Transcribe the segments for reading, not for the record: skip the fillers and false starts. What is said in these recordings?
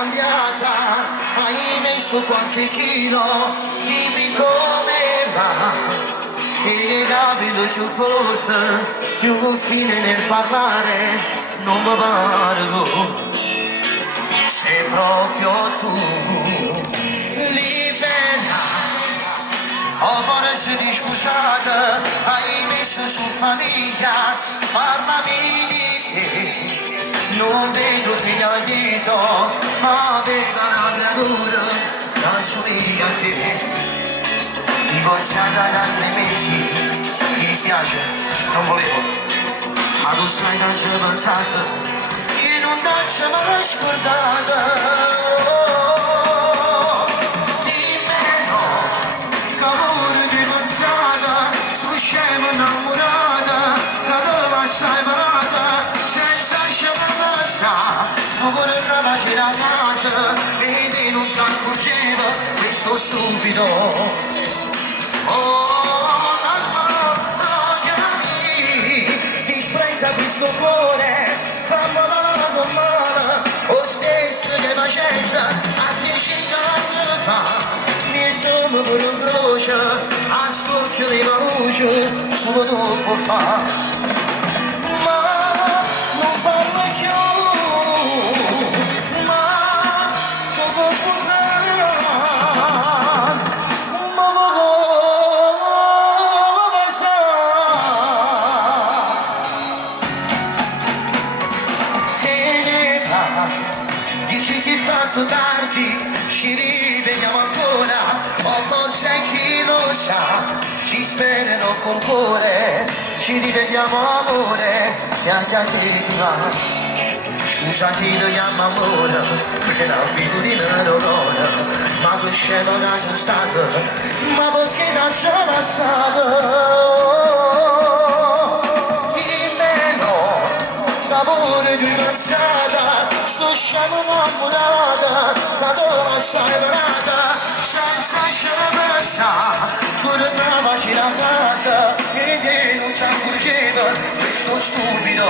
cambiata, hai messo qualche chilo, dimmi come va. E capito più corto, più confine nel parlare, non mi pare. Sei proprio tu, libera. Ho forse di scusata, hai messo su famiglia, parlami di te. Non vedo figlia al dito, ma vedo una creatura che assomiglia a te. Divorziata da 3 mesi, mi dispiace, non volevo, ma tu sai che ci ho pensato, che non t'ho mai scordata. Dimmi no, che amore di pensata, sto scemo innamorata, da dove assai parata, senza scemenza, tu con una pace da casa, vedi non si accorgeva questo stupido. Oh, no, chiami, disprezza questo cuore, fammi male, lo stesso che faceva a 10 anni fa, mi trovo per un croce, a storchio di luce, solo tu puoi fare. Ma non parlo più, ma poco può fare. Dici si è fatto tardi, ci rivediamo ancora, o forse chi lo sa, ci sperano col cuore, ci rivediamo amore, se anche a te ti va. Scusa se ti chiamo amore, per abitudine d'onore, ma che scemo da sono stato, ma perché non c'è passato? Amore di pensata, sto scemo innamorata, da dove sei parata, senza scemenza, pure una vicina a casa, e te non si accorgeva questo stupido.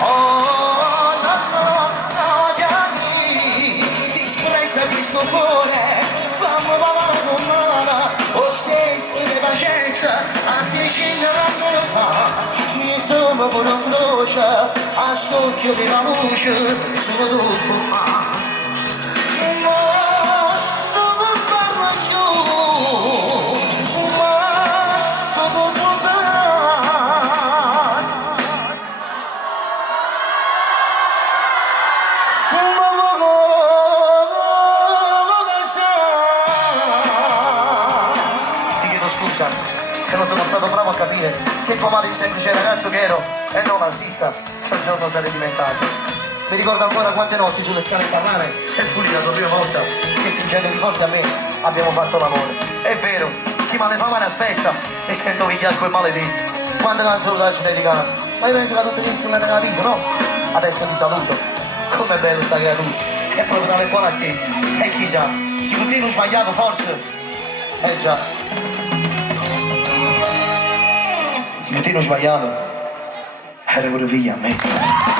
Oh, no, chiami, disprezza questo cuore, fammi male, lo stesso che faceva a 10 anni fa. Come per un croce, a stocchio di la luce, solo tu puoi fare. Ma non parlo più, ma poco può fare. Ma poco ti chiedo scusa se non sono stato bravo a capire che tuo madre il semplice ragazzo che ero e non artista, quel giorno sarei diventato. Mi ricordo ancora quante notti sulle scale a parlare e fu lì la tua prima volta che stringendo di forte a me abbiamo fatto l'amore. È vero, chi male fa male aspetta e sento vigliare quel maledetto. Quante canzoni ci dedicano, ma io penso che tutto questo non l'hai capito, no? Adesso ti saluto, com'è bella sta creatura, è proprio dalle cuore a te. E chissà, si continua sbagliato forse? Già. Si continua sbagliato, era pure figlia a me.